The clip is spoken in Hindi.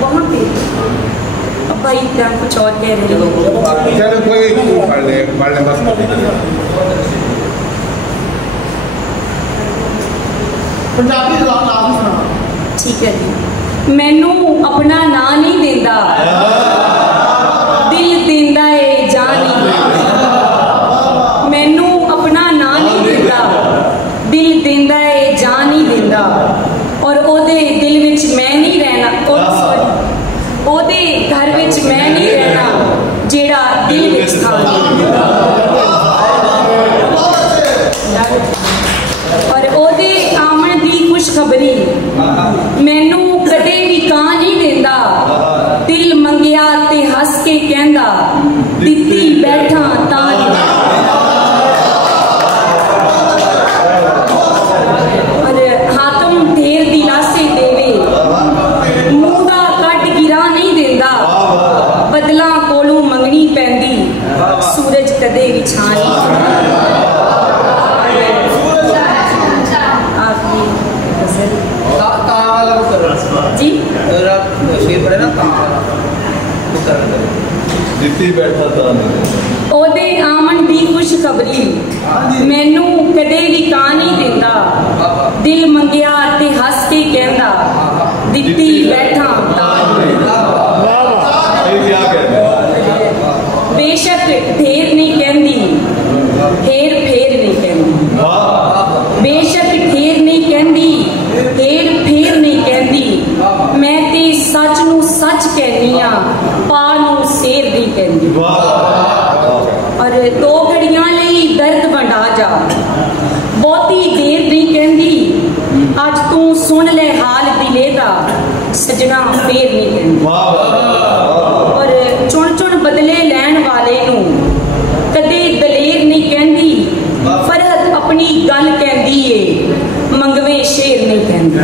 वहाँ पे भाई क्या कुछ और कह रहे हो? चलो कोई पढ़ ले बस। पंजाबी लाजमी सुना। ठीक है जी। मैनू अपना ना नहीं देंदा, दिल देंदा है जान नहीं। मैनू अपना ना नहीं देंदा, दिल देंदा है जान नहीं देंदा। और ओदे दिल विच मैं नहीं रहना, ओदे घर विच मैं नहीं रहना जेड़ा दिल विच था। और ओदे आमन दी खुशखबरी मैनू कदे भी कां नहीं देंदा। दिल मंगिया ते हस के कहंदा, दित्ती बैठा तां और हातम ढेर दिलासे देवे, मूंदा कट गिरा नहीं देंदा। बदला कोलों मंगनी पैंदी, सूरज कदे भी छां नहीं। जी शेर पड़े ना बैठा था ओदे आमन दी खुशखबरी मैनू कदे भी कां नहीं देंदा। दिल मंगिया ते हस के कहंदा, दित्ती बैठा बेशक ढेर नहीं कहंदी, हेर फेर नहीं कहंदी। बेशक ढेर नहीं कहंदी, हेर फेर नहीं कहंदी। मैं ते सच नू सच कहनी आ, पा नू शेर नहीं कहंदी। और दो घड़ियां लई दर्द वंडा जा, बहुती देर नहीं कहंदी। अज तू सुन ले हाल दिले दा, सजना फेर नहीं कहंदी। और चुन चुन बदले लैन वाले नू कदे दलेर नहीं कहंदी। फरहत अपनी गल कहंदी ए, मंगवे शेर नहीं कहंदी।